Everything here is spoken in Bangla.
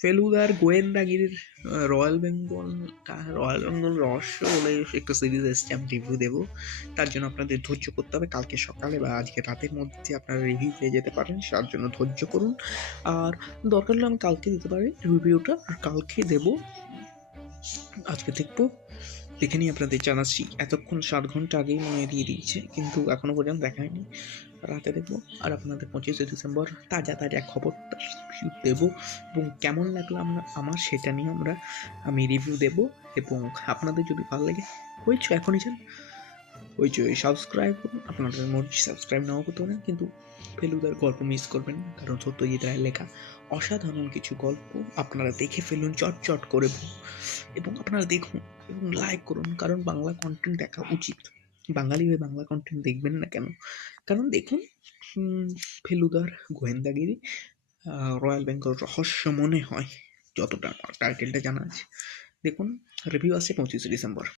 ফেলুদার গোয়েন্দাগিরির রয়্যাল বেঙ্গল রহস্য বলে একটা সিরিজ এসছে, আমি রিভিউ দেবো। তার জন্য আপনাদের ধৈর্য করতে হবে, কালকে সকালে বা আজকে রাতের মধ্যে আপনারা রিভিউ পেয়ে যেতে পারেন, তার জন্য ধৈর্য করুন। আর দরকার হলে আমি কালকে দিতে পারি রিভিউটা, আর কালকে দেবো, আজকে দেখবো, দেখে নিয়ে আপনাদের জানাচ্ছি। এতক্ষণ 7 ঘন্টা আগেই মনে হয় দিয়ে দিয়েছে, কিন্তু এখনো পর্যন্ত দেখা হয়নি, রাতে দেখবো। আর আপনাদের 25শে ডিসেম্বর তাজা তাজা খবরটা দেবো, এবং কেমন লাগলো আমার সেটা নিয়ে আমি রিভিউ দেবো। এবং আপনাদের যদি ভালো লাগে হয়েছো এখনই যান হয়েছো সাবস্ক্রাইব করুন, আপনাদের মর্জি সাবস্ক্রাইব নাও করতে পারেন, কিন্তু ফেলুদার গল্প মিস করবেন না, কারণ সত্যজিৎ রায়ের লেখা অসাধারণ কিছু গল্প। আপনারা দেখে ফেলুন চট করে, এবং আপনারা দেখুন এবং লাইক করুন, কারণ বাংলা কন্টেন্ট দেখা উচিত। বাঙালি হয়ে বাংলা কন্টেন্ট দেখবেন না কেন? কারণ দেখুন, ফেলুদার গোয়েন্দাগিরি রয়্যাল বেঙ্গল রহস্য মনে হয়, যতটা আমার টাইটেলটা জানা আছে। দেখুন, রিভিউ আসছে 25শে ডিসেম্বর।